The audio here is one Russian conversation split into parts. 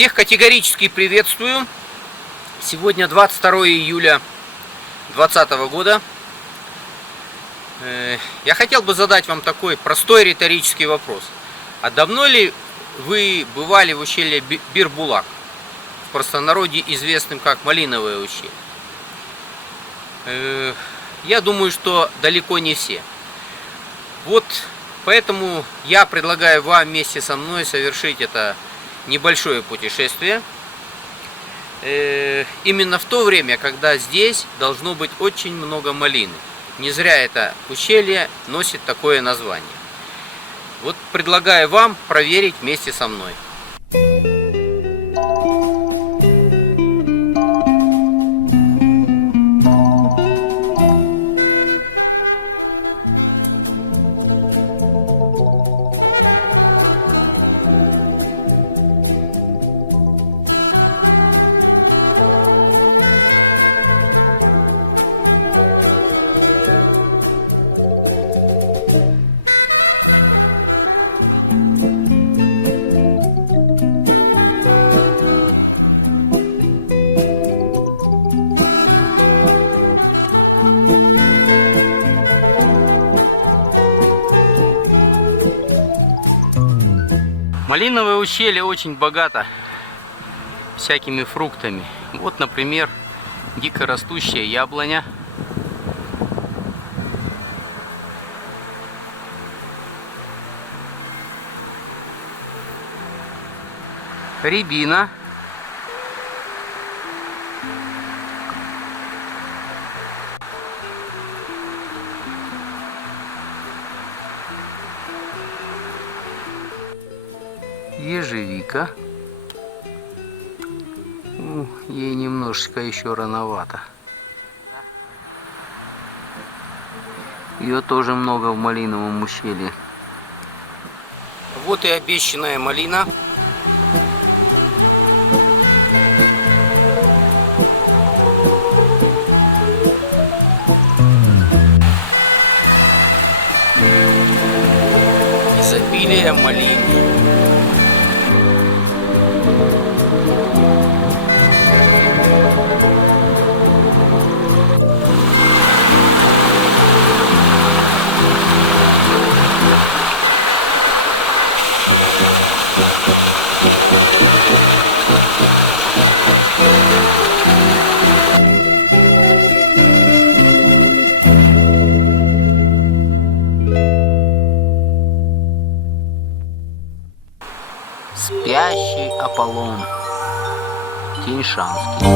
Всех категорически приветствую. Сегодня 22 июля 2020 года. Я хотел бы задать вам такой простой риторический вопрос. А давно ли вы бывали в ущелье Бир-Булак, в простонародье известным как Малиновое ущелье? Я думаю, что далеко не все. Вот поэтому я предлагаю вам вместе со мной совершить это небольшое путешествие. Именно в то время, когда здесь должно быть очень много малины. Не зря это ущелье носит такое название. Вот предлагаю вам проверить вместе со мной. Малиновое ущелье очень богато всякими фруктами. Вот, например, дикорастущая яблоня. Рябина. Ежевика. Ей немножечко еще рановато. Ее тоже много в Малиновом ущелье. Вот и обещанная малина. Изобилие малины. Спящий Аполлон Тянь-Шанский.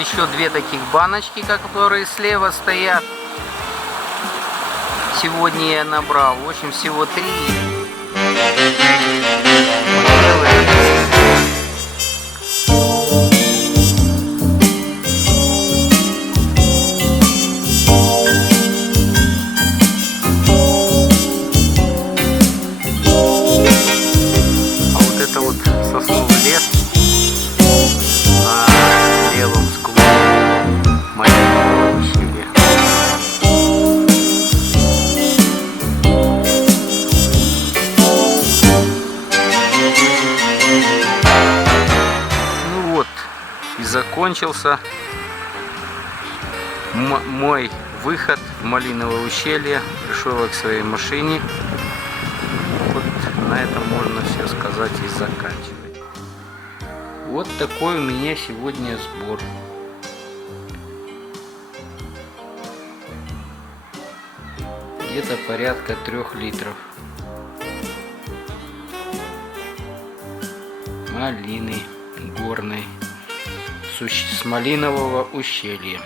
Еще две таких баночки, которые слева стоят. Сегодня я набрал, в общем, всего 3. А вот это вот сосновый лес на левом склоне Малинового ущелья. Ну вот и закончился мой выход в Малиновое ущелье. Пришел я к своей машине. Вот на этом можно все сказать и заканчивать. Вот такой у меня сегодня сбор. Где-то порядка 3 литров малины горной с малинового ущелья.